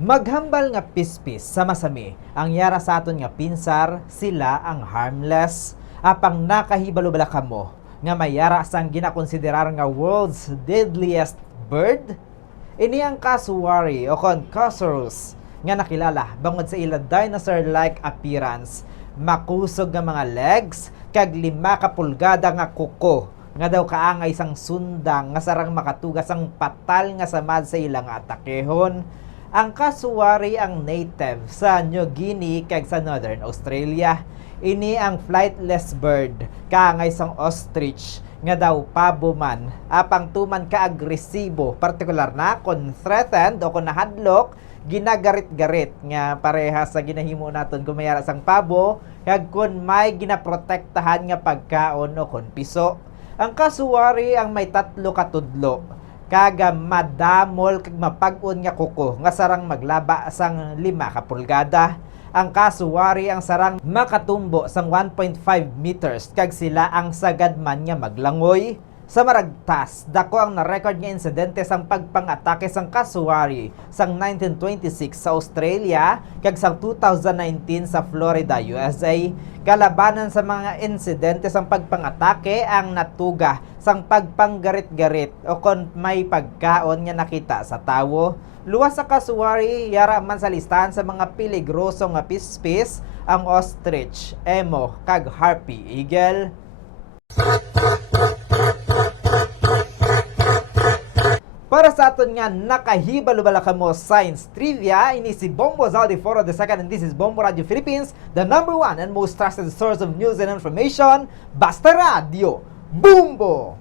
Maghambal nga pispis sa masami, ang yara sa aton nga pinsar, sila ang harmless. Apang nakahibalo-bala kamo, nga mayara sang ginakonsiderar nga world's deadliest bird? Ini ang kasuwari o kon Kasuarus, nga nakilala bangod sa ila dinosaur-like appearance, makusog nga mga legs, kag 5 ka pulgada nga kuko, nga daw kaangay sang sundang nga sarang makatugas ang patal nga samad sa ilang atakehon. Ang kasuwari ang native sa New Guinea kag sa Northern Australia. Ini ang flightless bird, kaangay sang ostrich, nga daw pabo man, apang tuman ka-agresibo, partikular na kung threatened o kung nahadlok, ginagarit-garit nga pareha sa ginahimo naton kumayara sang pabo, kag kung may ginaprotektahan nga pagkaon o kung piso. Ang kasuwari ang may 3 ka tudlo, kaga madamol kag mapag-on nga kuko nga sarang maglaba sang 5 ka pulgada. Ang kasuwari ang sarang makatumbo sang 1.5 meters kag sila ang sagad man nga maglangoy. Sa maragtas, dako ang na-record nga insidente sang pagpang-atake sang kasuwari sang 1926 sa Australia kag sang 2019 sa Florida, USA. Kalabanan sa mga insidente sang pagpang-atake ang natuga sang pagpanggarit-garit o kon may pagkaon nga nakita sa tawo. Luwas sa kasuwari, yara man sa listahan sa mga peligroso nga pispis ang ostrich, emo, kag harpy eagle. Para sa aton nga nakahibalo-bala kamo science trivia, ini si Bombo Zaldiforo II and this is Bombo Radio Philippines, the #1 and most trusted source of news and information. Basta Radio, Bombo!